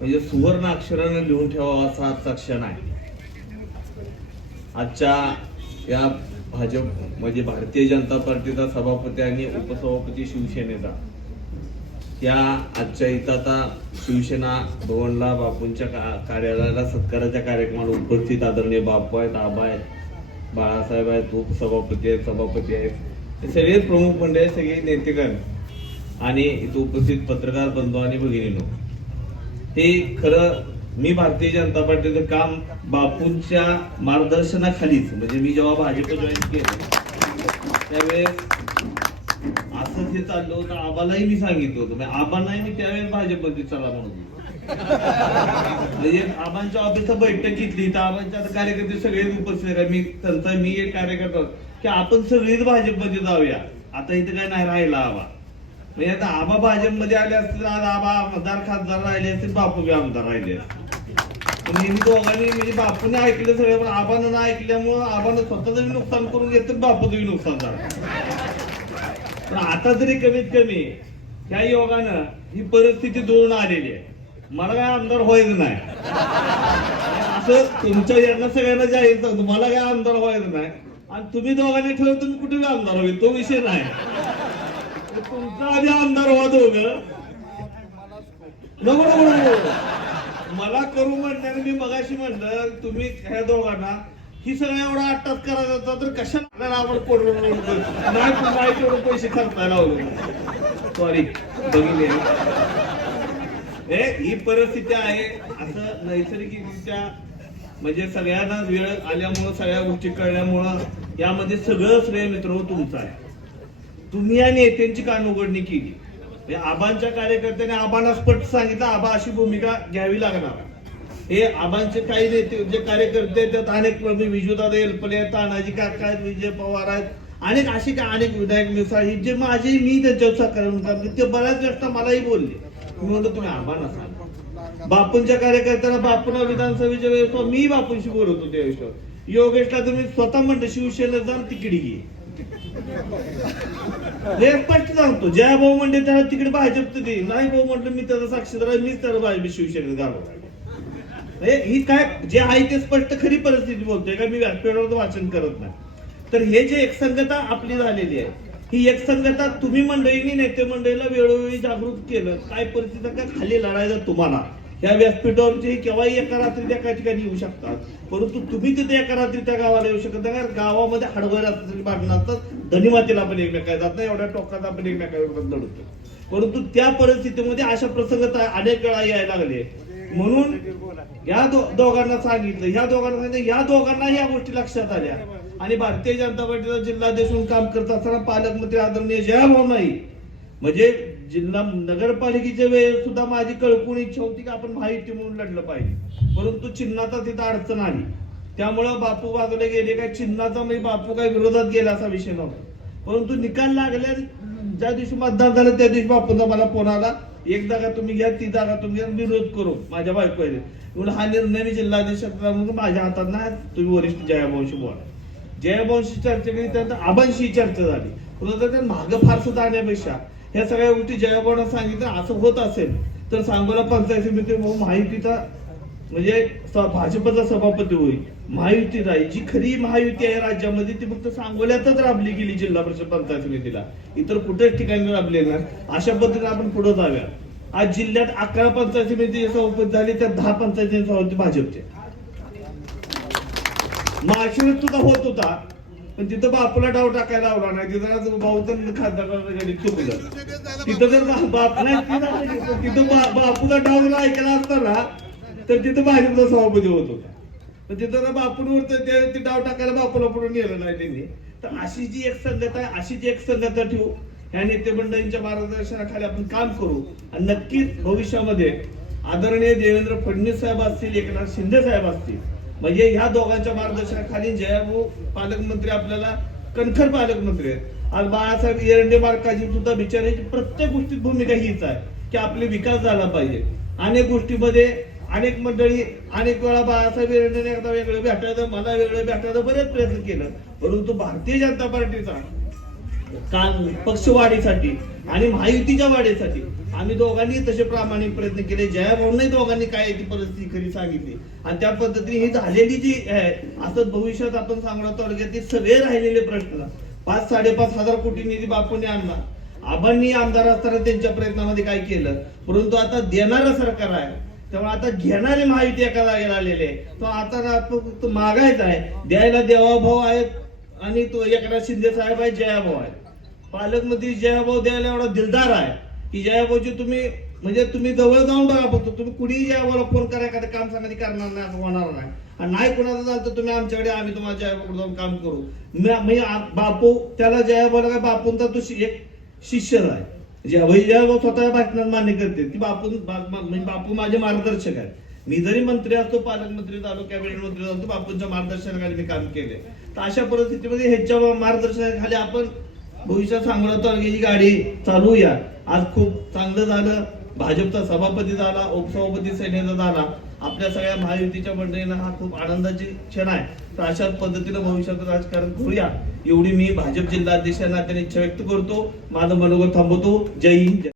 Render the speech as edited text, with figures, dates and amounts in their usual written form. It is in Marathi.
म्हणजे सुवर्ण अक्षराने लिहून ठेवावा असा आजचा क्षण आहे. आजच्या या भाजप म्हणजे भारतीय जनता पार्टीचा सभापती आणि उपसभापती शिवसेनेचा या आजच्या इथं आता शिवसेना भवनला बापूंच्या कार्यालयाला सत्काराच्या कार्यक्रमाला उपस्थित आदरणीय बापू आहेत, आबा आहेत, बाळासाहेब आहेत, उपसभापती आहेत, सभापती आहेत, हे सगळे प्रमुख मंडळी, सगळे नेतेगण आणि इथं उपस्थित पत्रकार बंधू आणि भगिनींनो, हे खरं मी भारतीय जनता पार्टीचं काम बापूंच्या मार्गदर्शनाखालीच म्हणजे मी जेव्हा भाजप जॉईन केलं त्यावेळेस असं हे चाललं होतं. आबालाही मी सांगितलं होतं, आबांनाही मी त्यावेळेस भाजपमध्ये चला म्हणून म्हणजे आबांच्या ऑफिसला बैठक घेतली तर आबांच्या कार्यकर्ते सगळे उपस्थित आहे. मी एक कार्यकर्ता की आपण सगळीच भाजपमध्ये जाऊया. आता इथं काय नाही राहिला आबा, म्हणजे आता आबा भाजपमध्ये आले असतील, आज आबा आमदार खासदार राहिले असतील, बापू बी आमदार राहिले असतील. दोघांनी म्हणजे बापूने ऐकलं सगळं, पण आबानं नाही ऐकल्यामुळं आबानं स्वतःचं नुकसान करून घेतलं, बापूचं नुकसान झालं. पण आता तरी कमीत कमी त्या योगानं ही परिस्थिती जुळून आलेली आहे. मला काय आमदार व्हायचं नाही असं तुमच्या यांना सगळ्यांना जाहीर सांगतो, मला काय आमदार व्हायचं नाही. आणि तुम्ही दोघांनी ठेवलं तुम्ही कुठे आमदार होईल तो विषय नाही. तुमचा आधी आमदार व्हा दोघं, मला करू म्हणण्याने मी मगाशी म्हणलं तुम्ही ह्या दोघांना ही सगळ्या एवढा 8 तास करायचा होता तर कशाला आपण पडलो नाही तेवढे पैसे खर्चायला लावले. सॉरी बघितले ही परिस्थिती आहे. असं नैसर्गिकरित्या म्हणजे सगळ्यांना वेळ आल्यामुळं सगळ्या गोष्टी कळल्यामुळं यामध्ये सगळं श्रेय मित्र तुमचं आहे. तुम्ही या नेत्यांची कानउघडणी केली. आबांच्या कार्यकर्त्याने आबांना स्पष्ट सांगितलं आबा अशी भूमिका घ्यावी लागणार. हे आबांचे काही नेते जे कार्यकर्ते त्यात अनेक विजूदादा एलपले आहेत, तानाजी काका आहेत, विजय पवार आहेत, अनेक अशी अनेक विधायक मिसाळ जे माझे मी त्यांच्यावर सहकार्य ते बऱ्याच वेळा मलाही बोलले. मी म्हणतो तुम्ही आबांना सांगा. बापूंच्या कार्यकर्त्याला बापूंना विधानसभेच्या वेळेस मी बापूंशी बोलत होते. विषयावर योगेशला तुम्ही स्वतः म्हणलं शिवसेनेत जाऊन तिकीट घे. स्पष्ट सांगतो जया भाऊ म्हणते त्याला तिकडे भाजपचं दे, नाही भाऊ म्हटलं मी त्याचा साक्षीदार मीच त्याला भाजप शिवसेनेत घालवतो. ही काय जे आहे ते स्पष्ट खरी परिस्थिती बोलतोय का मी व्यासपीठावर वाचन करत नाही. तर हे जे एकसंगता आपली झालेली आहे ही एकसंगता तुम्ही मंडळींनी नेते मंडळीला वेळोवेळी जागृत केलं. काय परिस्थिती काय खाली लढायचं तुम्हाला या व्यासपीठावरची केव्हाही एका रात्री एका ठिकाणी येऊ शकतात, परंतु तुम्ही तिथे एका रात्री त्या गावाला येऊ शकत नाही. गावामध्ये हडवैर असतील भांडणं असतात, धनीमातीला आपण एकमेका जात नाही, एवढ्या टोकात आपण एकमेकांवर लढतो. परंतु त्या परिस्थितीमध्ये अशा प्रसंग अनेक वेळा यायला लागले. म्हणून या दोघांना सांगितलं, या दोघांना या गोष्टी लक्षात आल्या आणि भारतीय जनता पार्टीचा जिल्हाध्यक्ष म्हणून काम करत असताना पालकमंत्री आदरणीय जयाभाऊ नाही म्हणजे जिल्हा नगरपालिकेच्या वेळेस सुद्धा माझी कळकून इच्छा होती की आपण महायुती म्हणून लढलं पाहिजे, परंतु चिन्हाचा तिथं अडचण आली. त्यामुळं बापू बाजूला गेले. काय चिन्हाचा म्हणजे बापू काय विरोधात गेला असा विषय नव्हता, परंतु निकाल लागल्या ज्या दिवशी मतदान झालं त्या दिवशी बापूंचा मला फोन आला, एक जागा तुम्ही घ्या, ती जागा तुम्ही घ्या, विरोध करू माझ्या बायको म्हणून हा निर्णय मी जिल्हाध्यक्ष माझ्या हातात नाही, तुम्ही वरिष्ठ जयाभाऊशी बोला. जयाभाऊशी चर्चा केली, त्यानंतर आबांशी चर्चा झाली. परंतु मागं फारसं जाण्यापेक्षा ह्या सगळ्या गोष्टी जयाभाऊंना सांगितलं असं होत असेल तर सांगोला पंचायत समिती महायुतीचा म्हणजे भाजपचा सभापती होईल, महायुती राहील. जी खरी महायुती आहे राज्यामध्ये ती फक्त सांगोल्यातच राबली गेली जिल्हा परिषद पंचायत समितीला, इतर कुठेच ठिकाणी राबले नाही. अशा पद्धतीने आपण पुढे जाऊया. आज जिल्ह्यात 11 पंचायत समिती सभापती झाली, त्या 10 पंचायत सभापती भाजपचे. माळशिरस सुद्धा होत होता पण तिथं बापूला डाव टाकायला लावला नाही. तिथं भाऊ तर खासदार चुकलं. तिथं जर तिथं बापूचा डाव ऐकायला असताना तर तिथं भाजपचा सभापती होत होता. तर तिथं बापूंवर ते डाव टाकायला बापूला पुढे नेलं नाही त्यांनी. तर अशी जी एक संगत आहे अशी जी एक संगत ठेवू, ह्या नेते मंडळींच्या मार्गदर्शनाखाली आपण काम करू आणि नक्कीच भविष्यामध्ये आदरणीय देवेंद्र फडणवीस साहेब असतील, एकनाथ शिंदे साहेब असतील, म्हणजे ह्या दोघांच्या मार्गदर्शनाखाली जयाभाऊ पालकमंत्री आपल्याला कणखर पालकमंत्री आहेत. आज बाळासाहेब एरंडे मार्काची सुद्धा बिचारायची प्रत्येक गोष्टीत भूमिका हीच आहे की आपले विकास झाला पाहिजे. अनेक गोष्टीमध्ये अनेक मंडळी अनेक वेळा बाळासाहेब एरंडेने एकदा वेगळं भेटायचं, मला वेगळं भेटायचं बरेच प्रयत्न केलं, परंतु भारतीय जनता पार्टीचा काम पक्ष वाढीसाठी आणि महायुतीच्या वाढीसाठी आम्ही दोघांनी तसे प्रामाणिक प्रयत्न केले. जयाभाऊंनी दोघांनी काय ती परिस्थिती खरी सांगितली आणि त्या पद्धतीने ही झालेली जी आहे, असं भविष्यात आपण सांगणार तालुक्यातील सगळे राहिलेले प्रश्न 5-5.5 हजार कोटी निधी बापूंनी आणला. आबांनी आमदार असताना त्यांच्या प्रयत्नामध्ये काय केलं, परंतु आता देणारं सरकार आहे, त्यामुळे आता घेणारे महायुती एका जागेला आलेले आहे. तो आता फक्त मागायचा आहे, द्यायला देवाभाऊ आहेत आणि तो एकनाथ शिंदे साहेब आहे, जयाभाऊ आहे. पालकमंत्री जयाभाऊ द्यायला एवढा दिलदार आहे की जयाभाऊची तुम्ही जवळ जाऊन बघा, फक्त तुम्ही कुणीही जयाभाऊला फोन करा, एखादं काम सांगा करणार नाही, असं होणार नाही. आणि नाही कोणाचं झालं तर तुम्ही आमच्याकडे, आम्ही तुम्हाला जयाभाऊकडे जाऊन काम करू. बापू त्याला जयाभाऊला काय बापूंचा तो एक शिष्य आहे. जयाभाऊ स्वतः भाषणात मान्य करते की बापू माझे मार्गदर्शक आहे. मी जरी मंत्री असतो, पालकमंत्री झालो, कॅबिनेट मंत्री झालो, बापूंच्या मार्गदर्शनाखाली मी काम केले. तर अशा परिस्थितीमध्ये ह्याच्या मार्गदर्शनाखाली आपण भविष्यात सांगोला तालुक्याची गाडी चालवूया. आज खूप चांगलं झालं, भाजपचा सभापती झाला, उपसभापती सेनेचा झाला. आपल्या सगळ्या महायुतीच्या मंडळींना हा खूप आनंदाची क्षण आहे. तर अशाच पद्धतीनं भविष्यात राजकारण करूया, एवढी मी भाजप जिल्हाध्यक्षांना त्यांनी इच्छा व्यक्त करतो. माझं मनोगत थांबवतो. जय हिंद.